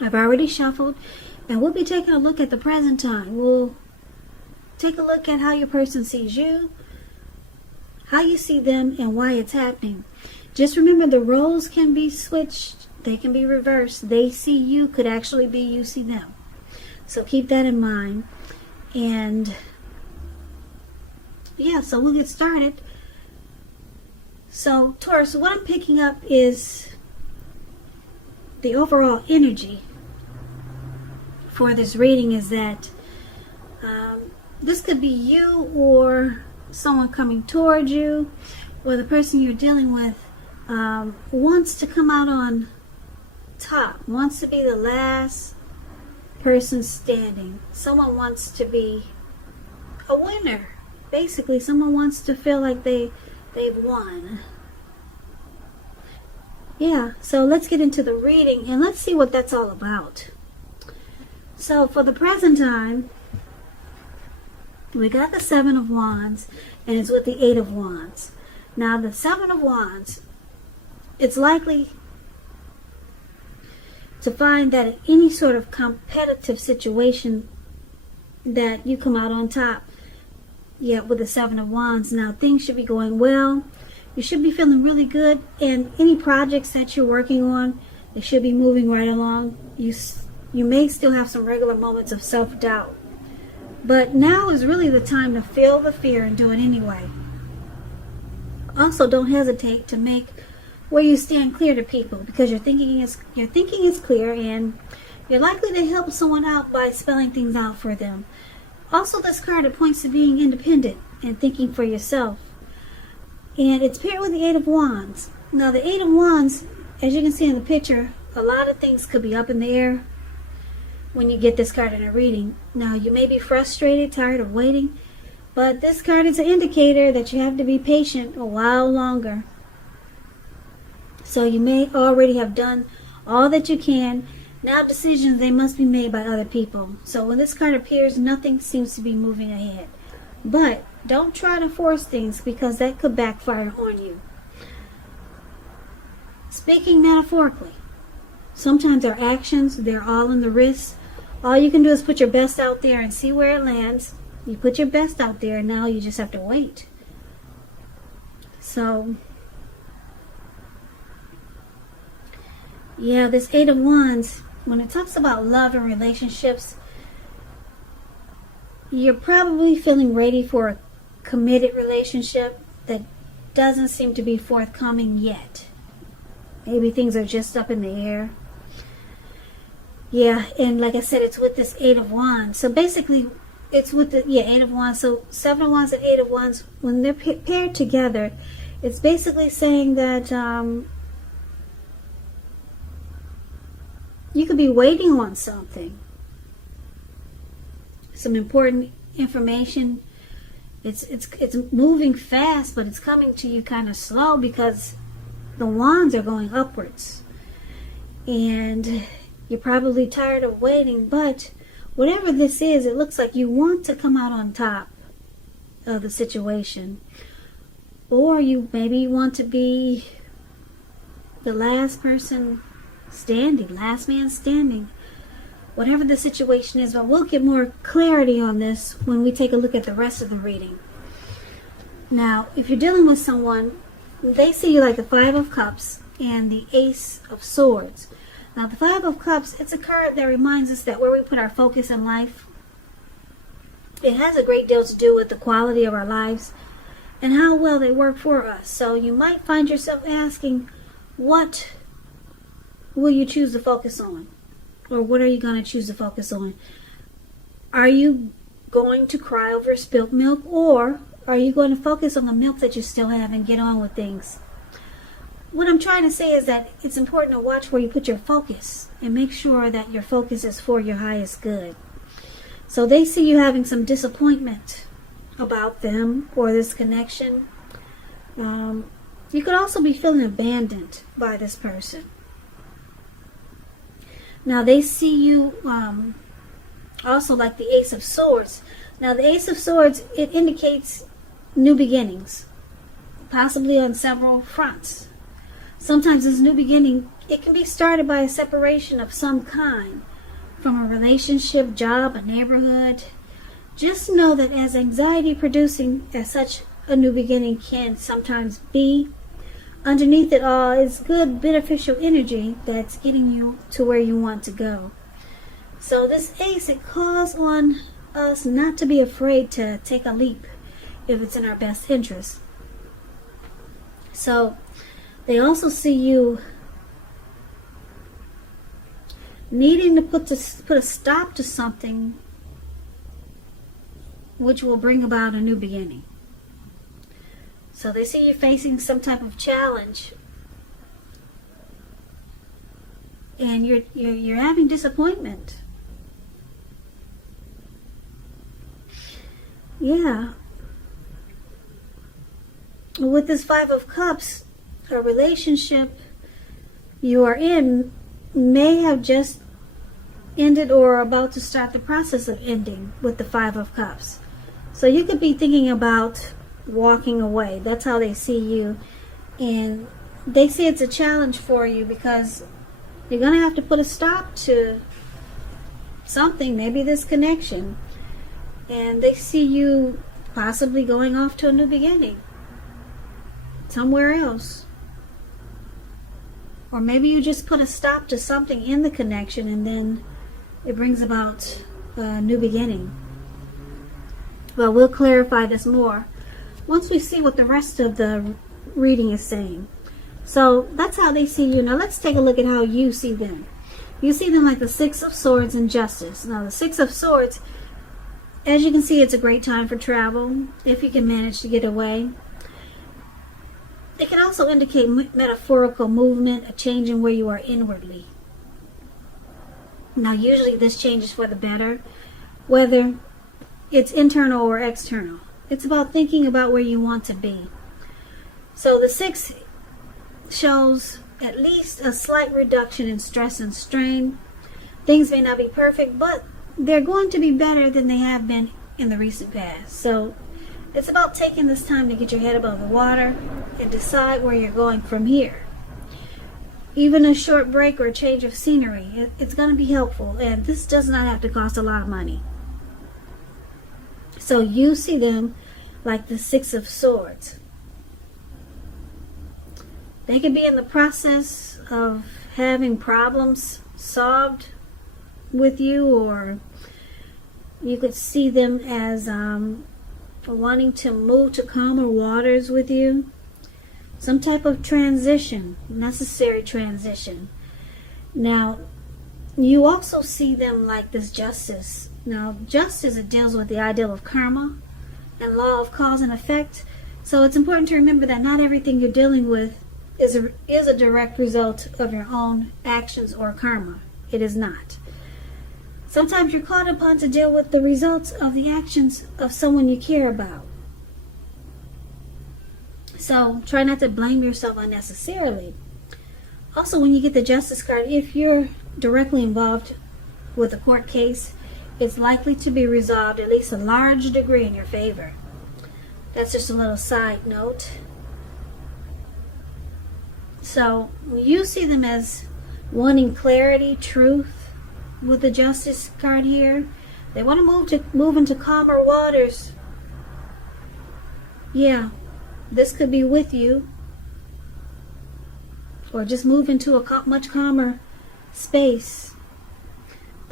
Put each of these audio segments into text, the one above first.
I've already shuffled, and we'll be taking a look at the present time. We'll take a look at how your person sees you, how you see them, and why it's happening. Just remember, the roles can be switched. They can be reversed. They see you could actually be you see them. So keep that in mind. And yeah, so we'll get started. So Taurus, what I'm picking up is the overall energy for this reading is that this could be you or someone coming towards you, or the person you're dealing with wants to come out on top, wants to be the last person standing. Someone wants to be a winner. Basically, someone wants to feel like they've won. Yeah, so let's get into the reading and let's see what that's all about. So for the present time, we got the Seven of Wands, and it's with the Eight of Wands. Now, the Seven of Wands, it's likely to find that in any sort of competitive situation that you come out on top. Yeah, with the Seven of Wands. Now, things should be going well. You should be feeling really good, and any projects that you're working on, they should be moving right along. You may still have some regular moments of self-doubt. But now is really the time to feel the fear and do it anyway. Also, don't hesitate to make where you stand clear to people, because your thinking is clear, and you're likely to help someone out by spelling things out for them. Also, this card, it points to being independent and thinking for yourself. And it's paired with the Eight of Wands. Now, the Eight of Wands, as you can see in the picture, a lot of things could be up in the air when you get this card in a reading. Now, you may be frustrated, tired of waiting, but this card is an indicator that you have to be patient a while longer. So you may already have done all that you can. Now decisions, they must be made by other people. So when this card appears, nothing seems to be moving ahead. But don't try to force things, because that could backfire on you. Speaking metaphorically, sometimes our actions, they're all in the wrist. All you can do is put your best out there and see where it lands. You put your best out there, and now you just have to wait. So, yeah, this Eight of Wands, when it talks about love and relationships, you're probably feeling ready for a committed relationship that doesn't seem to be forthcoming yet. Maybe things are just up in the air. Yeah, and like I said, it's with this Eight of Wands. So basically, it's with the Eight of Wands. So Seven of Wands and Eight of Wands, when they're paired together, it's basically saying that you could be waiting on something. Some important information. It's moving fast, but it's coming to you kind of slow because the wands are going upwards. And you're probably tired of waiting, but whatever this is, it looks like you want to come out on top of the situation. Or maybe you want to be the last person standing, last man standing. Whatever the situation is, but we'll get more clarity on this when we take a look at the rest of the reading. Now, if you're dealing with someone, they see you like the Five of Cups and the Ace of Swords. Now, the Five of Cups, it's a card that reminds us that where we put our focus in life, it has a great deal to do with the quality of our lives and how well they work for us. So you might find yourself asking, what will you choose to focus on? Or what are you going to choose to focus on? Are you going to cry over spilt milk, or are you going to focus on the milk that you still have and get on with things? What I'm trying to say is that it's important to watch where you put your focus and make sure that your focus is for your highest good. So they see you having some disappointment about them or this connection. You could also be feeling abandoned by this person. Now they see you also like the Ace of Swords. Now the Ace of Swords, it indicates new beginnings, possibly on several fronts. Sometimes this new beginning, it can be started by a separation of some kind, from a relationship, job, a neighborhood. Just know that as anxiety producing as such a new beginning can sometimes be, underneath it all is good beneficial energy that's getting you to where you want to go. So this ace, it calls on us not to be afraid to take a leap if it's in our best interest. So they also see you needing to put a stop to something which will bring about a new beginning. So they see you facing some type of challenge, and you're having disappointment. Yeah. With this Five of Cups, a relationship you are in may have just ended or are about to start the process of ending with the Five of Cups. So you could be thinking about walking away. That's how they see you. And they see it's a challenge for you because you're going to have to put a stop to something, maybe this connection. And they see you possibly going off to a new beginning somewhere else. Or maybe you just put a stop to something in the connection and then it brings about a new beginning. Well, we'll clarify this more once we see what the rest of the reading is saying. So that's how they see you. Now let's take a look at how you see them. You see them like the Six of Swords and Justice. Now the Six of Swords, as you can see, it's a great time for travel if you can manage to get away. It can also indicate metaphorical movement, a change in where you are inwardly. Now usually this change is for the better, whether it's internal or external. It's about thinking about where you want to be. So the Six shows at least a slight reduction in stress and strain. Things may not be perfect, but they're going to be better than they have been in the recent past. So it's about taking this time to get your head above the water and decide where you're going from here. Even a short break or a change of scenery, it's going to be helpful, and this does not have to cost a lot of money. So you see them like the Six of Swords. They could be in the process of having problems solved with you, or you could see them as wanting to move to calmer waters with you. Some type of transition, necessary transition. Now, you also see them like this Justice. Now, Justice, it deals with the ideal of karma and law of cause and effect. So it's important to remember that not everything you're dealing with is a direct result of your own actions or karma. It is not. Sometimes you're called upon to deal with the results of the actions of someone you care about. So try not to blame yourself unnecessarily. Also, when you get the Justice card, if you're directly involved with a court case, it's likely to be resolved at least a large degree in your favor. That's just a little side note. So you see them as wanting clarity, truth with the Justice card here. They want to move into calmer waters. Yeah, this could be with you, or just move into a much calmer space.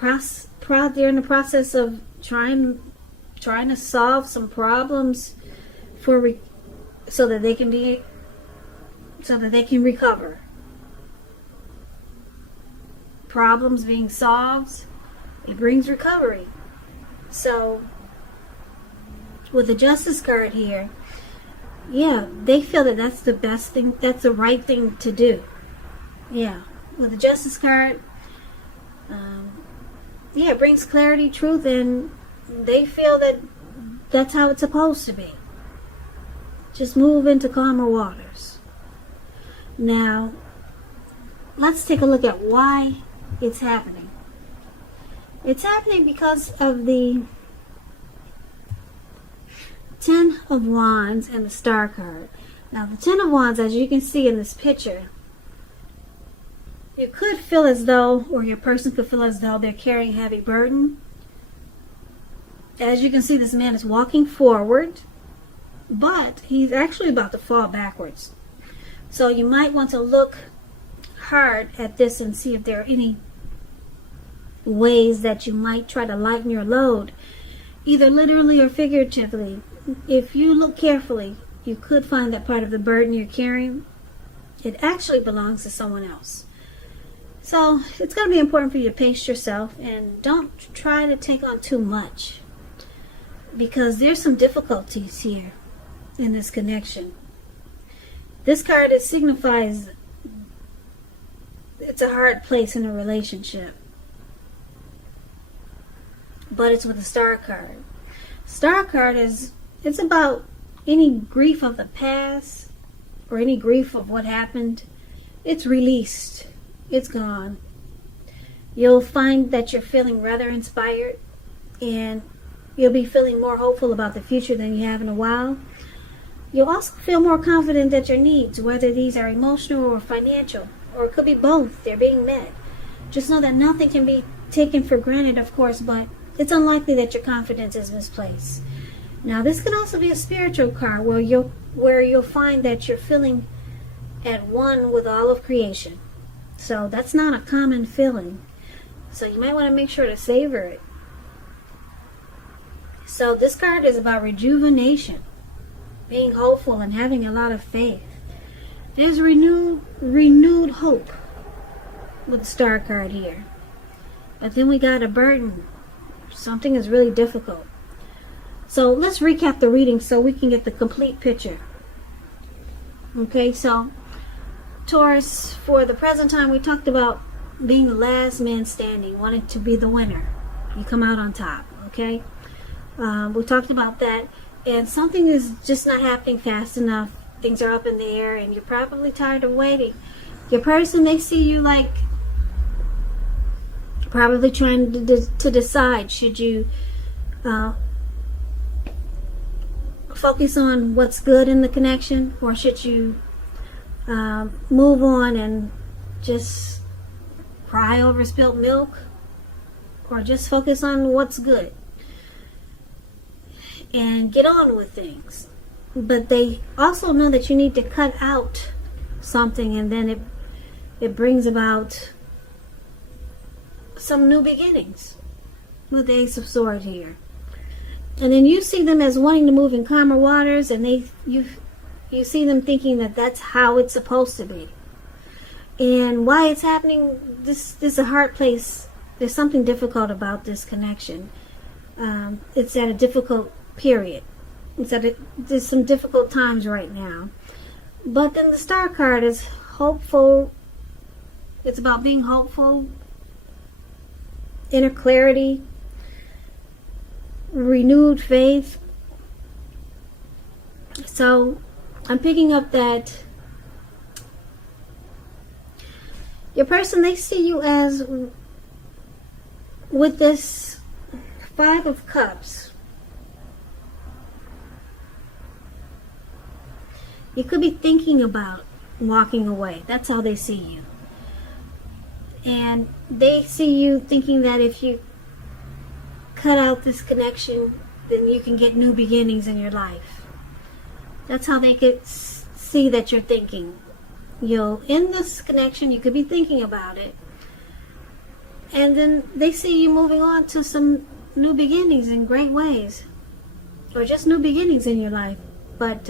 They're in the process of trying to solve some problems so that they can recover. Problems being solved, it brings recovery. So with the Justice card here, yeah, they feel that that's the best thing, that's the right thing to do. Yeah, with the Justice card, yeah, it brings clarity, truth, and they feel that that's how it's supposed to be. Just move into calmer waters. Now, let's take a look at why it's happening. It's happening because of the Ten of Wands and the Star card. Now, the Ten of Wands, as you can see in this picture, You could feel as though, or your person could feel as though they're carrying a heavy burden. As you can see, this man is walking forward, but he's actually about to fall backwards. So you might want to look hard at this and see if there are any ways that you might try to lighten your load, either literally or figuratively. If you look carefully, you could find that part of the burden you're carrying, it actually belongs to someone else. So it's going to be important for you to pace yourself and don't try to take on too much, because there's some difficulties here in this connection. This card, it signifies it's a hard place in a relationship, but it's with a star card. Star card it's about any grief of the past or any grief of what happened. It's released. It's gone. You'll find that you're feeling rather inspired, and you'll be feeling more hopeful about the future than you have in a while. You'll also feel more confident that your needs, whether these are emotional or financial, or it could be both, they're being met. Just know that nothing can be taken for granted, of course, but it's unlikely that your confidence is misplaced. Now, this can also be a spiritual card where you'll find that you're feeling at one with all of creation. So that's not a common feeling. So you might want to make sure to savor it. So this card is about rejuvenation, being hopeful and having a lot of faith. There's renewed hope with the star card here. But then we got a burden. Something is really difficult. So let's recap the reading so we can get the complete picture. Okay, so Taurus, for the present time, we talked about being the last man standing, wanting to be the winner. You come out on top, okay? We talked about that, and something is just not happening fast enough. Things are up in the air, and you're probably tired of waiting. Your person, they see you like probably trying to decide, should you focus on what's good in the connection, or should you move on and just cry over spilt milk, or just focus on what's good and get on with things. But they also know that you need to cut out something, and then it brings about some new beginnings with the Ace of Swords here. And then you see them as wanting to move in calmer waters, and you see them thinking that that's how it's supposed to be. And why it's happening, this is a hard place. There's something difficult about this connection. It's at a difficult period. There's some difficult times right now. But then the star card is hopeful. It's about being hopeful, inner clarity, renewed faith. So I'm picking up that your person, they see you as with this 5 of Cups. You could be thinking about walking away. That's how they see you. And they see you thinking that if you cut out this connection, then you can get new beginnings in your life. That's how they could see that you're thinking. You'll end this connection, you could be thinking about it, and then they see you moving on to some new beginnings in great ways, or just new beginnings in your life. But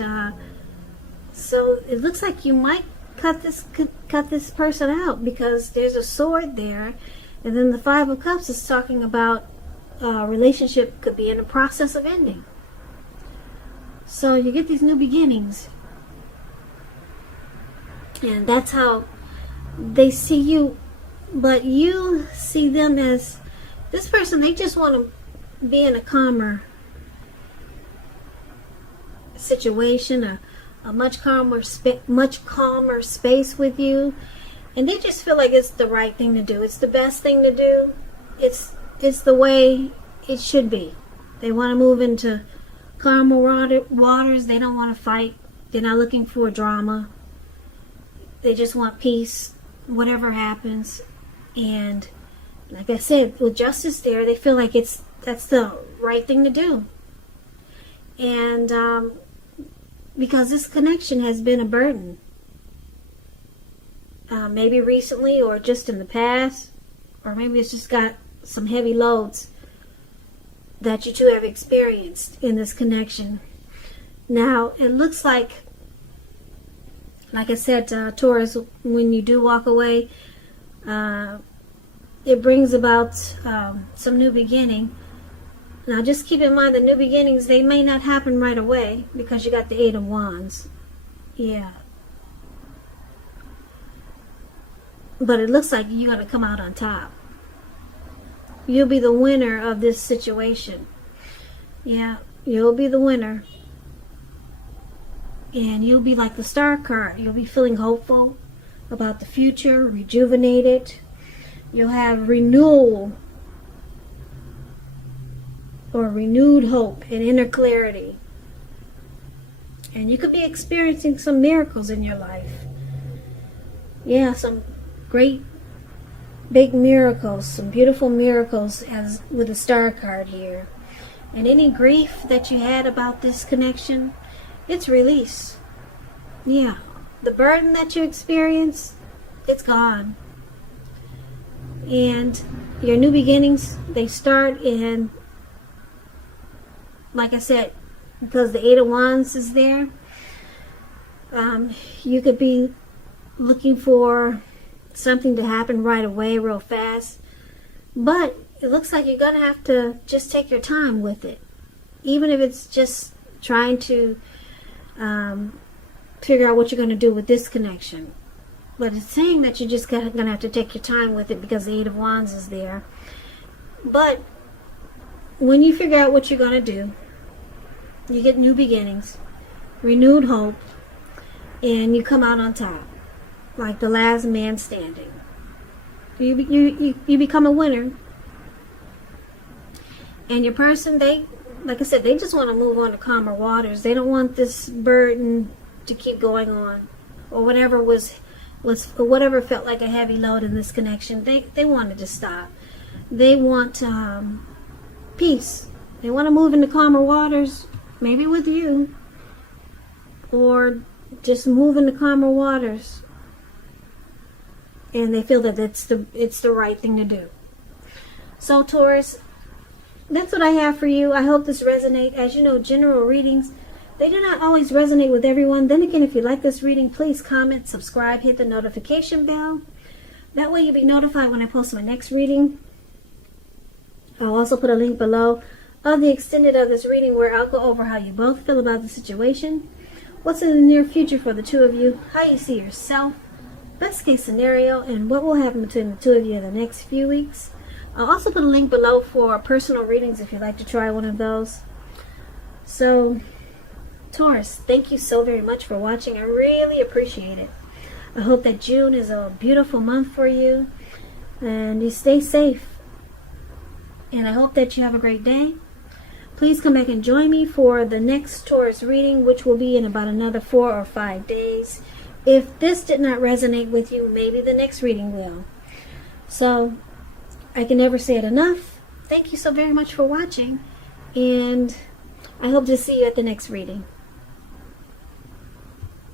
so it looks like you might cut this person out, because there's a sword there, and then the 5 of Cups is talking about relationship could be in the process of ending. So you get these new beginnings, and that's how they see you. But you see them as this person, they just want to be in a calmer situation, a much calmer space with you, and they just feel like it's the right thing to do. It's the best thing to do. It's the way it should be. They want to move into calmer waters. They don't want to fight. They're not looking for drama. They just want peace, whatever happens. And like I said, with justice there, they feel like that's the right thing to do. And because this connection has been a burden, maybe recently or just in the past, or maybe it's just got some heavy loads that you two have experienced in this connection. Now, it looks like I said, Taurus, when you do walk away, it brings about some new beginning. Now, just keep in mind the new beginnings, they may not happen right away because you got the Eight of Wands. Yeah. But it looks like you're going to come out on top. You'll be the winner of this situation. Yeah, you'll be the winner. And you'll be like the Star card. You'll be feeling hopeful about the future, rejuvenated. You'll have renewal or renewed hope and inner clarity. And you could be experiencing some miracles in your life. Yeah, some great big miracles, some beautiful miracles as with the Star card here. And any grief that you had about this connection, it's release. Yeah, the burden that you experienced, it's gone. And your new beginnings, they start in, like I said, because the Eight of Wands is there, you could be looking for something to happen right away, real fast. But it looks like you're going to have to just take your time with it. Even if it's just trying to figure out what you're going to do with this connection. But it's saying that you're just going to have to take your time with it because the Eight of Wands is there. But when you figure out what you're going to do, you get new beginnings, renewed hope, and you come out on top, like the last man standing. You become a winner. And your person, like I said, they just want to move on to calmer waters. They don't want this burden to keep going on, or whatever or whatever felt like a heavy load in this connection. They wanted to stop. They want peace. They want to move into calmer waters, maybe with you, or just move into calmer waters. And they feel that it's the right thing to do. So Taurus, that's what I have for you. I hope this resonates. As you know, general readings, they do not always resonate with everyone. Then again, if you like this reading, please comment, subscribe, hit the notification bell. That way you'll be notified when I post my next reading. I'll also put a link below of the extended of this reading where I'll go over how you both feel about the situation, what's in the near future for the two of you, how you see yourself, best case scenario, and what will happen between the two of you in the next few weeks. I'll also put a link below for personal readings if you'd like to try one of those. So, Taurus, thank you so very much for watching. I really appreciate it. I hope that June is a beautiful month for you, and you stay safe. And I hope that you have a great day. Please come back and join me for the next Taurus reading, which will be in about another 4 or 5 days. If this did not resonate with you, maybe the next reading will. So, I can never say it enough. Thank you so very much for watching, and I hope to see you at the next reading.